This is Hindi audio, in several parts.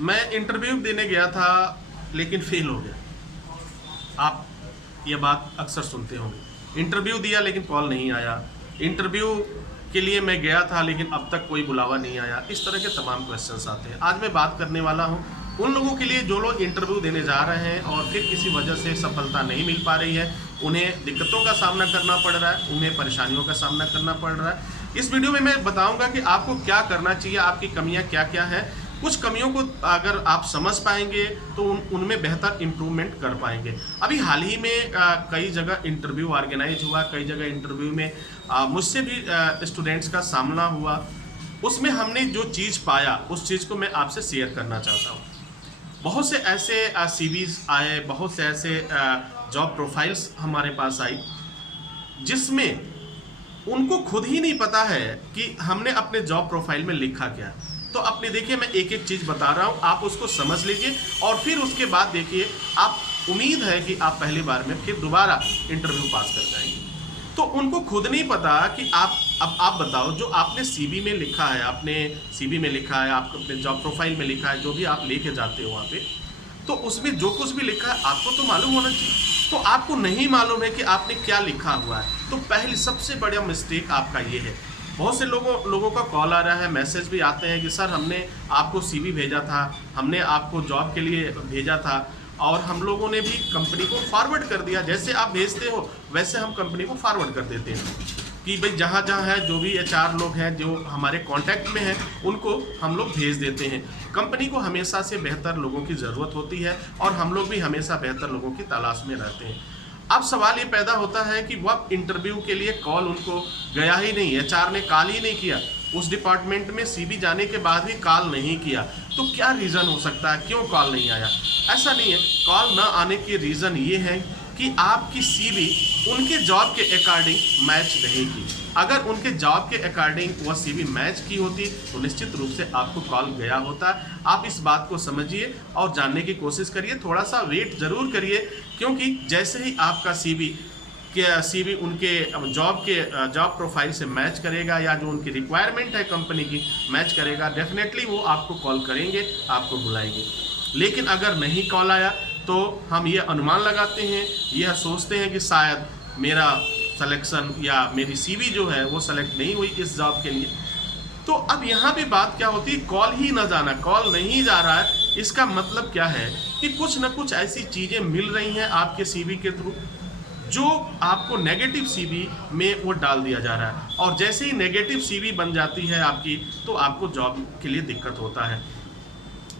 मैं इंटरव्यू देने गया था लेकिन फेल हो गया। आप ये बात अक्सर सुनते होंगे। इंटरव्यू दिया लेकिन कॉल नहीं आया। इंटरव्यू के लिए मैं गया था लेकिन अब तक कोई बुलावा नहीं आया। इस तरह के तमाम क्वेश्चंस आते हैं। आज मैं बात करने वाला हूँ उन लोगों के लिए जो लोग इंटरव्यू देने जा रहे हैं और फिर किसी वजह से सफलता नहीं मिल पा रही है, उन्हें दिक्कतों का सामना करना पड़ रहा है, उन्हें परेशानियों का सामना करना पड़ रहा है। इस वीडियो में मैं बताऊंगा कि आपको क्या करना चाहिए, आपकी कमियां क्या क्या हैं। कुछ कमियों को अगर आप समझ पाएंगे तो उनमें बेहतर इम्प्रूवमेंट कर पाएंगे। अभी हाल ही में कई जगह इंटरव्यू ऑर्गेनाइज हुआ, कई जगह इंटरव्यू में मुझसे भी स्टूडेंट्स का सामना हुआ। उसमें हमने जो चीज़ पाया उस चीज़ को मैं आपसे शेयर करना चाहता हूँ। बहुत से ऐसे सीवीज आए, बहुत से ऐसे जॉब प्रोफाइल्स हमारे पास आई जिसमें उनको खुद ही नहीं पता है कि हमने अपने जॉब प्रोफाइल में लिखा क्या है। तो अपने देखिए, मैं एक एक चीज़ बता रहा हूँ, आप उसको समझ लीजिए और फिर उसके बाद देखिए, आप उम्मीद है कि आप पहली बार में फिर दोबारा इंटरव्यू पास कर जाएंगे। तो उनको खुद नहीं पता कि अब आप बताओ, जो आपने सीवी में लिखा है, आपने सीवी में लिखा है, आप अपने जॉब प्रोफाइल में लिखा है, जो भी आप लेके जाते हो वहाँ पे, तो उसमें जो कुछ भी लिखा है आपको तो मालूम होना चाहिए। तो आपको नहीं मालूम है कि आपने क्या लिखा हुआ है, तो पहली सबसे बड़ा मिस्टेक आपका ये है। बहुत से लोगों का कॉल आ रहा है, मैसेज भी आते हैं कि सर हमने आपको सीवी भेजा था, हमने आपको जॉब के लिए भेजा था और हम लोगों ने भी कंपनी को फॉरवर्ड कर दिया। जैसे आप भेजते हो वैसे हम कंपनी को फॉरवर्ड कर देते हैं कि भाई जहाँ जहाँ है, जो भी HR लोग हैं जो हमारे कांटेक्ट में हैं उनको हम लोग भेज देते हैं। कंपनी को हमेशा से बेहतर लोगों की ज़रूरत होती है और हम लोग भी हमेशा बेहतर लोगों की तलाश में रहते हैं। अब सवाल ये पैदा होता है कि वह इंटरव्यू के लिए कॉल उनको गया ही नहीं, HR ने कॉल ही नहीं किया, उस डिपार्टमेंट में सीवी जाने के बाद भी कॉल नहीं किया। तो क्या रीज़न हो सकता है, क्यों कॉल नहीं आया? ऐसा नहीं है, कॉल ना आने के रीज़न ये है कि आपकी सीवी उनके जॉब के अकॉर्डिंग मैच नहीं की। अगर उनके जॉब के अकॉर्डिंग वह सीवी मैच की होती तो निश्चित रूप से आपको कॉल गया होता। आप इस बात को समझिए और जानने की कोशिश करिए, थोड़ा सा वेट ज़रूर करिए, क्योंकि जैसे ही आपका सीवी उनके जॉब प्रोफाइल से मैच करेगा या जो उनकी रिक्वायरमेंट है कंपनी की मैच करेगा, डेफिनेटली वो आपको कॉल करेंगे, आपको बुलाएंगे। लेकिन अगर नहीं कॉल आया तो हम ये अनुमान लगाते हैं, यह सोचते हैं कि शायद मेरा सिलेक्शन या मेरी सीवी जो है वो सेलेक्ट नहीं हुई इस जॉब के लिए। तो अब यहाँ पे बात क्या होती है, कॉल ही ना जाना, कॉल नहीं जा रहा है, इसका मतलब क्या है कि कुछ ना कुछ ऐसी चीज़ें मिल रही हैं आपके सीवी के थ्रू जो आपको नेगेटिव सीवी में वो डाल दिया जा रहा है। और जैसे ही नेगेटिव सीवी बन जाती है आपकी, तो आपको जॉब के लिए दिक्कत होता है।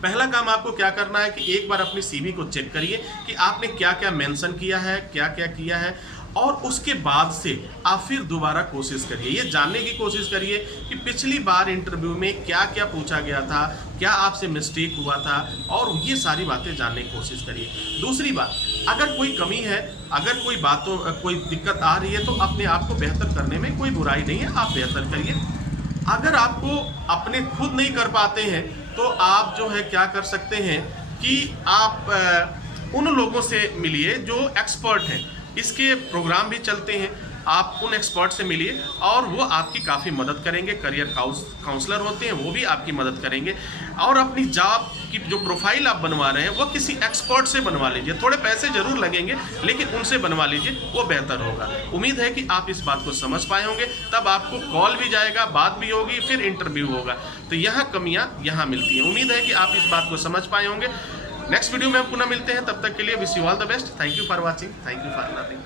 पहला काम आपको क्या करना है कि एक बार अपनी सीवी को चेक करिए कि आपने क्या क्या मेंशन किया है, क्या क्या किया है, और उसके बाद से आप फिर दोबारा कोशिश करिए, ये जानने की कोशिश करिए कि पिछली बार इंटरव्यू में क्या क्या पूछा गया था, क्या आपसे मिस्टेक हुआ था, और ये सारी बातें जानने की कोशिश करिए। दूसरी बात, अगर कोई कमी है, अगर कोई दिक्कत आ रही है तो अपने आप को बेहतर करने में कोई बुराई नहीं है, आप बेहतर करिए। अगर आपको अपने खुद नहीं कर पाते हैं तो आप जो है क्या कर सकते हैं कि आप उन लोगों से मिलिए जो एक्सपर्ट हैं। इसके प्रोग्राम भी चलते हैं, आप उन एक्सपर्ट से मिलिए और वो आपकी काफ़ी मदद करेंगे। करियर काउंसलर होते हैं, वो भी आपकी मदद करेंगे। और अपनी जॉब की जो प्रोफाइल आप बनवा रहे हैं वो किसी एक्सपर्ट से बनवा लीजिए, थोड़े पैसे ज़रूर लगेंगे लेकिन उनसे बनवा लीजिए, वो बेहतर होगा। उम्मीद है कि आप इस बात को समझ पाए होंगे, तब आपको कॉल भी जाएगा, बात भी होगी, फिर इंटरव्यू होगा। तो यहाँ कमियाँ यहाँ मिलती हैं। उम्मीद है कि आप इस बात को समझ पाए होंगे। नेक्स्ट वीडियो में हम पुनः मिलते हैं, तब तक के लिए wish you all the best. Thank you for watching, thank you for learning.